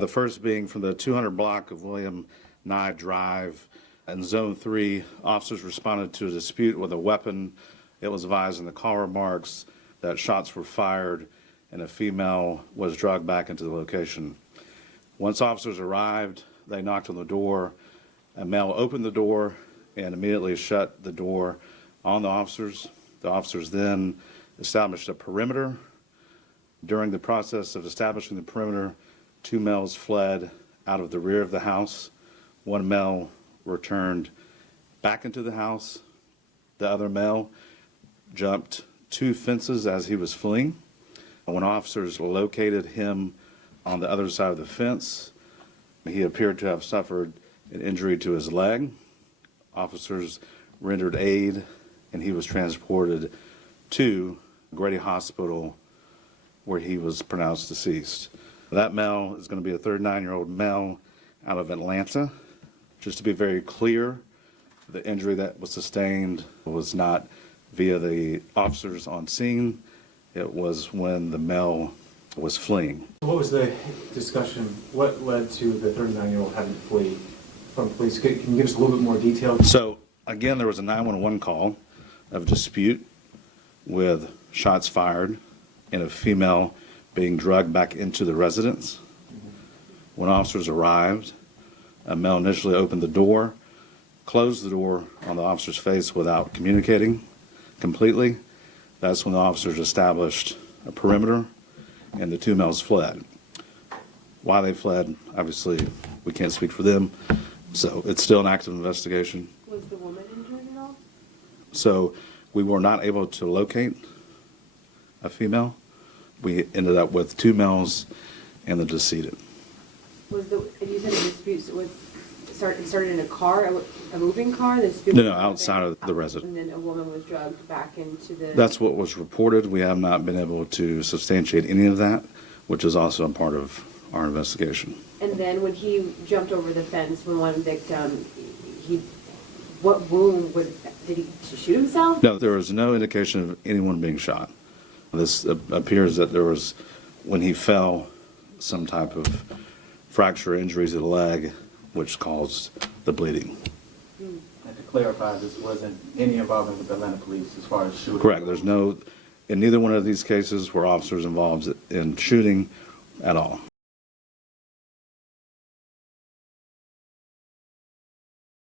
The first being from the 200 block of William Nye Drive. In Zone 3, officers responded to a dispute with a weapon. It was advised in the call remarks that shots were fired and a female was dragged back into the location. Once officers arrived, they knocked on the door. A male opened the door and immediately shut the door on the officers. The officers then established a perimeter. During the process of establishing the perimeter, 2 males fled out of the rear of the house. 1 male returned back into the house. The other male jumped 2 fences as he was fleeing. When officers located him on the other side of the fence, he appeared to have suffered an injury to his leg. Officers rendered aid and he was transported to Grady Hospital where he was pronounced deceased. That male is going to be a 39-year-old male out of Atlanta. Just to be very clear, the injury that was sustained was not via the officers on scene. It was when the male was fleeing. What was the discussion? What led to the 39-year-old having to flee from police? Can you give us a little bit more detail? So, again, there was a 911 call of dispute with shots fired and a female being dragged back into the residence. When officers arrived, a male initially opened the door, closed the door on the officer's face without communicating completely. That's when the officers established a perimeter and the 2 males fled. Why they fled, obviously, we can't speak for them, so it's still an active investigation. Was the woman injured at all? So we were not able to locate a female. We ended up with 2 males and the decedent. And you said the dispute started in a car, a moving car? No, outside of the residence. And then a woman was dragged back into the... That's what was reported. We have not been able to substantiate any of that, which is also a part of our investigation. And then when he jumped over the fence when one victim, what wound did he shoot himself? No, there was no indication of anyone being shot. This appears that there was, when he fell, some type of fracture injuries to the leg, which caused the bleeding. And to clarify, this wasn't any involvement with the Atlanta police as far as shooting? Correct. There's no, in neither one of these cases were officers involved in shooting at all.